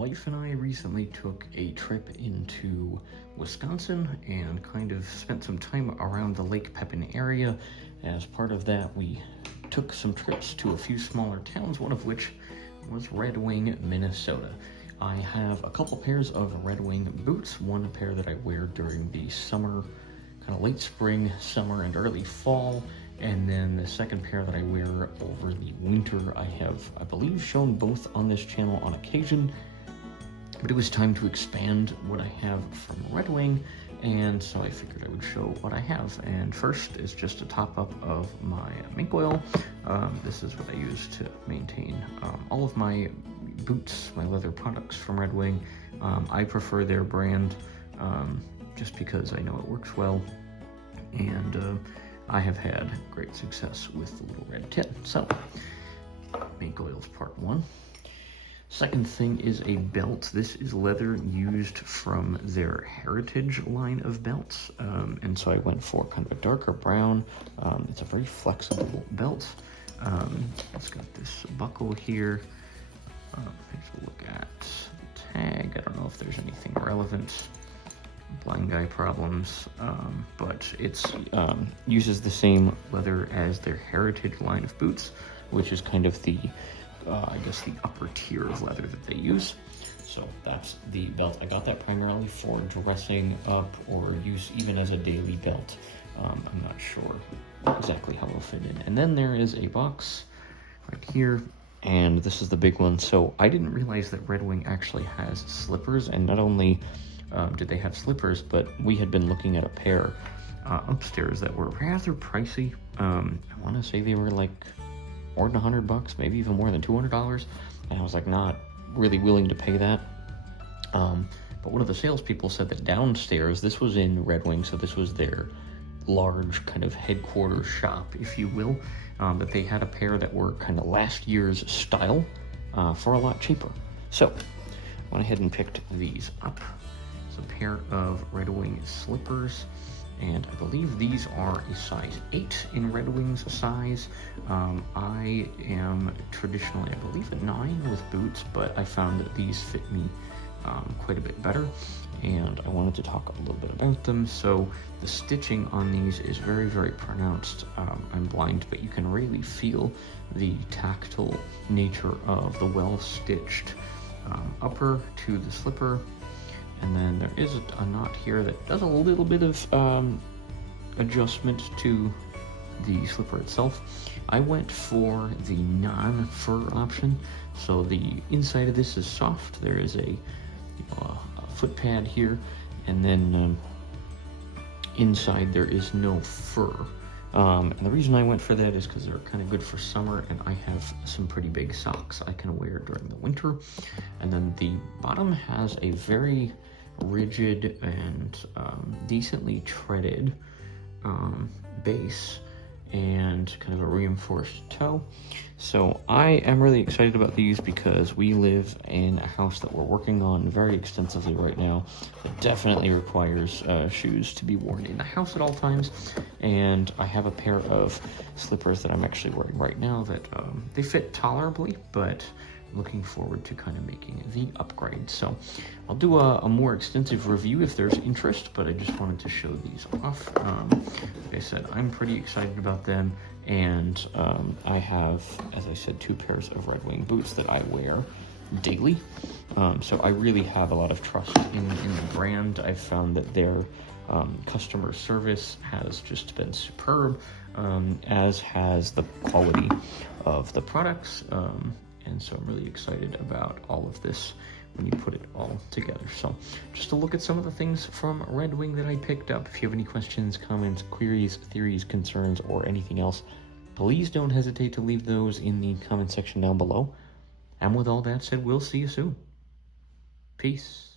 wife and I recently took a trip into Wisconsin and kind of spent some time around the Lake Pepin area. As part of that, we took some trips to a few smaller towns, one of which was Red Wing, Minnesota. I have a couple pairs of Red Wing boots, one pair that I wear during the summer, kind of late spring, summer, and early fall. And then the second pair that I wear over the winter. I have, I believe, shown both on this channel on occasion, but it was time to expand what I have from Red Wing, and so I figured I would show what I have. And first is just a top up of my mink oil. This is what I use to maintain all of my boots, my leather products from Red Wing. I prefer their brand just because I know it works well, and I have had great success with the little red tin. So, mink oils part one. Second thing is a belt. This is leather used from their Heritage line of belts. And so I went for kind of a darker brown. It's a very flexible belt. It's got this buckle here. Thanks a look at the tag. I don't know if there's anything relevant. Blind guy problems, but it's uses the same leather as their Heritage line of boots, which is kind of the I guess the upper tier of leather that they use. So that's the belt. I got that primarily for dressing up or use even as a daily belt. I'm not sure exactly how it'll fit in. And then there is a box right here, and this is the big one. So I didn't realize that Red Wing actually has slippers, and not only did they have slippers, but we had been looking at a pair upstairs that were rather pricey. I want to say they were like more than $100, maybe even more than $200, and I was like not really willing to pay that. But one of the salespeople said that downstairs, this was in Red Wing, so this was their large kind of headquarters shop, if you will, that they had a pair that were kind of last year's style for a lot cheaper. So I went ahead and picked these up. A pair of Red Wing slippers, and I believe these are a size 8 in Red Wing's size. I am traditionally, I believe, a 9 with boots, but I found that these fit me quite a bit better, and I wanted to talk a little bit about them. So the stitching on these is very, very pronounced. I'm blind, but you can really feel the tactile nature of the well-stitched upper to the slipper. And then there is a knot here that does a little bit of adjustment to the slipper itself. I went for the non-fur option. So the inside of this is soft. There is a foot pad here, and then inside there is no fur. And the reason I went for that is because they're kind of good for summer, and I have some pretty big socks I can wear during the winter. And then the bottom has a very rigid and decently treaded base and kind of a reinforced toe. So I am really excited about these because we live in a house that we're working on very extensively right now. It definitely requires shoes to be worn in the house at all times, and I have a pair of slippers that I'm actually wearing right now that they fit tolerably, but looking forward to kind of making the upgrade. So I'll do a more extensive review if there's interest, but I just wanted to show these off. Like I said, I'm pretty excited about them, and I have, as I said, 2 pairs of Red Wing boots that I wear daily. So I really have a lot of trust in the brand. I've found that their customer service has just been superb, as has the quality of the products. And so I'm really excited about all of this when you put it all together. So just to look at some of the things from Red Wing that I picked up. If you have any questions, comments, queries, theories, concerns, or anything else, please don't hesitate to leave those in the comment section down below. And with all that said, we'll see you soon. Peace.